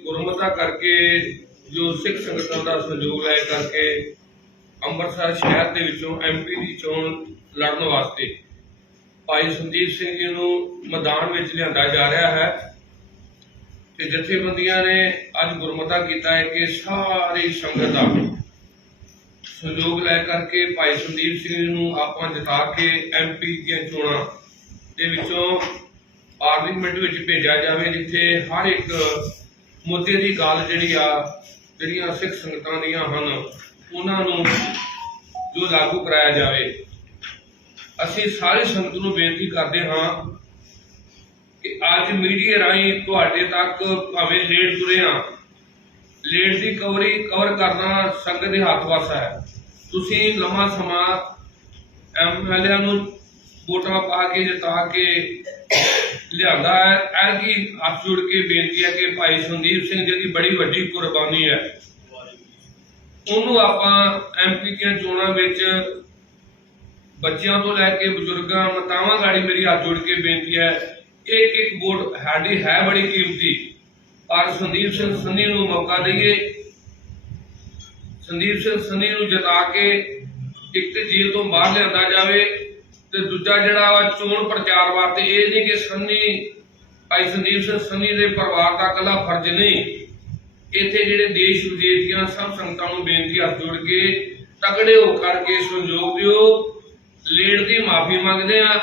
ਗੁਰਮਤਾ ਕਰਕੇ ਜੋ ਸਿੱਖ ਸੰਗਤਾਂ ਦਾ ਸਹਿਯੋਗ ਲੈ ਕਰਕੇ ਅੰਮ੍ਰਿਤਸਰ ਸ਼ਹਿਰ ਦੇ ਵਿੱਚੋਂ ਐਮਪੀ ਦੀ ਚੋਣ ਲੜਨ ਵਾਸਤੇ ਭਾਈ ਸੰਦੀਪ ਸਿੰਘ ਜੀ ਨੂੰ ਮੈਦਾਨ ਵਿੱਚ ਲਿਆਂਦਾ ਜਾ ਰਿਹਾ ਹੈ ਤੇ ਜਥੇਬੰਦੀਆਂ ਨੇ ਅੱਜ ਗੁਰਮਤਾ ਕੀਤਾ ਹੈ ਕਿ ਸਾਰੀ ਸੰਗਤ ਦਾ ਸਹਿਯੋਗ ਲੈ ਕਰਕੇ ਭਾਈ ਸੰਦੀਪ ਸਿੰਘ ਜੀ ਨੂੰ ਆਪਾਂ ਜਿਤਾ ਕੇ ਐਮਪੀ ਦੀਆਂ ਚੋਣਾਂ ਦੇ ਵਿੱਚੋਂ ਪਾਰਲੀਮੈਂਟ ਵਿੱਚ ਭੇਜਿਆ ਜਾਵੇ, ਜਿੱਥੇ ਹਰ ਇੱਕ ਮੁੱਦੇ ਦੀ ਗੱਲ ਜਿਹੜੀ ਆ, ਜਿਹੜੀਆਂ ਸਿੱਖ ਸੰਗਤਾਂ ਦੀਆਂ ਹਨ, ਉਹਨਾਂ ਨੂੰ ਜੋ ਲਾਗੂ ਕਰਾਇਆ ਜਾਵੇ। ਅਸੀਂ ਸਾਰੇ ਸੰਗਤ ਨੂੰ ਬੇਨਤੀ ਕਰਦੇ ਹਾਂ ਕਿ ਅੱਜ ਮੀਡੀਆ ਰਾਹੀਂ ਤੁਹਾਡੇ ਤੱਕ ਭਾਵੇਂ ਲੇਟ ਤੁਰੇ ਆ, ਲੇਟ ਦੀ ਕਵਰੀ ਕਵਰ ਕਰਨਾ ਸੰਗਤ ਦੇ ਹੱਥ ਵਸ ਹੈ। ਤੁਸੀਂ ਲੰਮਾ ਸਮਾਂ ਐਮਐਲਏ ਨੂੰ ਵੋਟਾਂ ਪਾ ਕੇ ਜਿਤਾ ਕੇ ਲਿਆਂਦਾ ਹੈ। ਐਰ ਹੱਥ ਜੋੜ ਕੇ ਬੇਨਤੀ ਹੈ ਕਿ ਭਾਈ ਸੰਦੀਪ ਸਿੰਘ ਜੀ ਦੀ ਬੜੀ ਵੱਡੀ ਕੁਰਬਾਨੀ ਹੈ। ਉਹਨੂੰ ਆਪਾਂ ਐਮਪੀ ਦੀਆਂ ਚੋਣਾਂ ਵਿੱਚ ਬੱਚਿਆਂ ਤੋਂ ਲੈ ਕੇ ਬਜ਼ੁਰਗਾਂ, ਮਾਤਾਵਾਂ ਗਾੜੀ ਮੇਰੀ ਹੱਥ ਜੋੜ ਕੇ ਬੇਨਤੀ ਹੈ। ਇੱਕ ਇੱਕ ਵੋਟ ਸਾਡੀ ਹੈ ਬੜੀ ਕੀਮਤੀ। ਪਰ ਸੰਦੀਪ ਸਿੰਘ ਸੰਨੀ ਨੂੰ ਮੌਕਾ ਦਈਏ। ਸੰਦੀਪ ਸਿੰਘ ਸੰਨੀ ਨੂੰ ਜਿਤਾ ਕੇ ਇੱਕ ਤੇ ਜੇਲ੍ਹ ਤੋਂ ਬਾਹਰ ਲਿਆਂਦਾ ਜਾਵੇ। ਤੇ ਦੂਜਾ ਜਿਹੜਾ ਵਾ ਚੋਣ ਪ੍ਰਚਾਰ ਵਾਸਤੇ, ਇਹ ਨਹੀਂ ਕਿ ਸੰਨੀ, ਭਾਈ ਸੰਦੀਪ ਸਿੰਘ ਸੰਨੀ ਦੇ ਪਰਿਵਾਰ ਦਾ ਇਕੱਲਾ ਫਰਜ਼ ਨਹੀਂ। ਇੱਥੇ ਜਿਹੜੇ ਦੇਸ਼ ਵਿਦੇਸ਼ ਦੀਆਂ ਸਭ ਸੰਗਤਾਂ ਨੂੰ ਬੇਨਤੀ ਹੱਥ ਜੋੜ ਕੇ ਤਕੜੇ ਹੋ ਕਰਕੇ ਸੰਯੋਗ ਦਿਓ। ਲੇਟ ਦੀ ਮਾਫੀ ਮੰਗਦੇ ਆ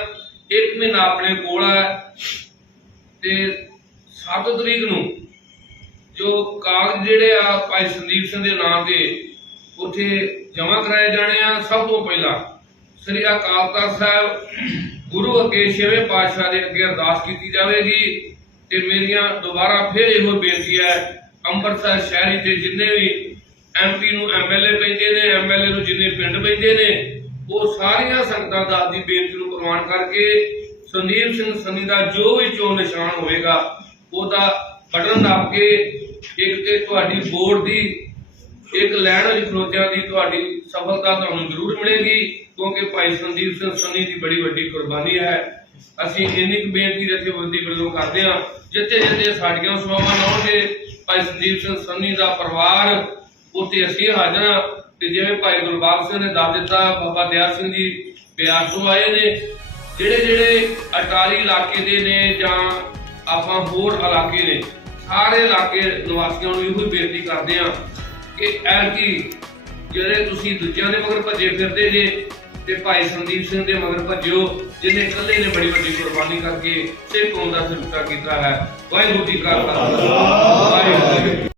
ਇੱਕ ਮਹੀਨਾ ਆਪਣੇ ਕੋਲ ਹੈ ਤੇ 7 ਤਰੀਕ ਨੂੰ ਜੋ ਕਾਗਜ਼ ਜਿਹੜੇ ਆ ਭਾਈ ਸੰਦੀਪ ਸਿੰਘ ਦੇ ਨਾਮ ਦੇ ਉੱਥੇ ਜਮ੍ਹਾਂ ਕਰਾਏ ਜਾਣੇ ਆ ਸਭ ਤੋਂ ਪਹਿਲਾਂ। ਸ੍ਰੀ ਅਕਾਲ ਤਖਤ ਸਾਹਿਬ, ਗੁਰੂ ਅੱਗੇ ਛੇਵੇਂ ਪਾਤਸ਼ਾਹ ਦੇ ਅੱਗੇ ਅਰਦਾਸ ਕੀਤੀ ਜਾਵੇਗੀ ਤੇ ਮੇਰੀਆਂ ਦੁਬਾਰਾ ਫਿਰ ਇਹੋ ਬੇਨਤੀ ਹੈ, ਅੰਮ੍ਰਿਤਸਰ ਸ਼ਹਿਰੀ ਦੇ ਜਿੰਨੇ ਵੀ ਐਮਪੀ ਨੂੰ ਐਮਐਲਏ ਪੈਂਦੇ ਨੇ ਐਮਐਲਏ ਨੂੰ ਜਿੰਨੇ ਪਿੰਡ ਪੈਂਦੇ ਨੇ, ਉਹ ਸਾਰੀਆਂ ਸੰਗਤਾਂ ਦਾ ਦੀ ਬੇਨਤੀ ਨੂੰ ਪ੍ਰਵਾਨ ਕਰਕੇ ਸੰਦੀਪ ਸਿੰਘ ਸੰਨੀ ਦਾ ਜੋ ਵੀ ਚੋਣ ਨਿਸ਼ਾਨ ਹੋਵੇਗਾ, ਉਹਦਾ ਬਟਨ ਦੱਬ ਕੇ ਇੱਕ ਤੇ ਤੁਹਾਡੀ ਬੋਰਡ ਦੀ ਇੱਕ ਲੈਣ ਵਿੱਚ ਖਲੋਤਿਆਂ ਦੀ ਤੁਹਾਡੀ ਸਫਲਤਾ ਤੁਹਾਨੂੰ ਜ਼ਰੂਰ ਮਿਲੇਗੀ, ਕਿਉਂਕਿ ਭਾਈ ਸੰਦੀਪ ਸਿੰਘ ਸੰਨੀ ਦੀ ਬੜੀ ਵੱਡੀ ਕੁਰਬਾਨੀ ਹੈ। ਅਸੀਂ ਇੰਨੀ ਕੁ ਬੇਨਤੀ ਜਥੇਬੰਦੀ ਵੱਲੋਂ ਕਰਦੇ ਹਾਂ, ਜਿੱਥੇ ਜਿੱਥੇ ਸਾਡੀਆਂ ਸੇਵਾਵਾਂ ਲਾਉਣਗੇ, ਭਾਈ ਸੰਦੀਪ ਸਿੰਘ ਸੰਨੀ ਦਾ ਪਰਿਵਾਰ, ਉੱਥੇ ਅਸੀਂ ਹਾਜ਼ਰ ਹਾਂ। ਤੇ ਜਿਵੇਂ ਭਾਈ ਗੁਰਬਾਗ ਸਿੰਘ ਨੇ ਦੱਸ ਦਿੱਤਾ, ਬਾਬਾ ਦਿਆਲ ਸਿੰਘ ਜੀ ਬਿਆਸ ਤੋਂ ਆਏ ਨੇ, ਜਿਹੜੇ ਜਿਹੜੇ ਅਟਾਰੀ ਇਲਾਕੇ ਦੇ ਨੇ ਜਾਂ ਆਪਾਂ ਹੋਰ ਇਲਾਕੇ ਨੇ, ਸਾਰੇ ਇਲਾਕੇ ਨਿਵਾਸੀਆਂ ਨੂੰ ਇਹੋ ਬੇਨਤੀ ਕਰਦੇ ਹਾਂ। ਕਿ ਐਰਕੀ ਜਿਹੜੇ ਤੁਸੀਂ ਦੂਜਿਆਂ ਦੇ ਮਗਰ ਭੱਜੇ ਫਿਰਦੇ ਜੇ ਤੇ ਭਾਈ ਸੰਦੀਪ ਸਿੰਘ ਦੇ ਮਗਰ ਭੱਜਿਓ, ਜਿਹਨੇ ਇਕੱਲੇ ਨੇ ਬੜੀ ਵੱਡੀ ਕੁਰਬਾਨੀ ਕਰਕੇ ਸਿੱਖ ਕੌਮ ਦਾ ਸਿਰਫਾ ਕੀਤਾ ਹੈ। ਵਾਹਿਗੁਰੂ ਜੀ ਕਾ ਖਾਲਸਾ। ਵਾਹਿਗੁਰੂ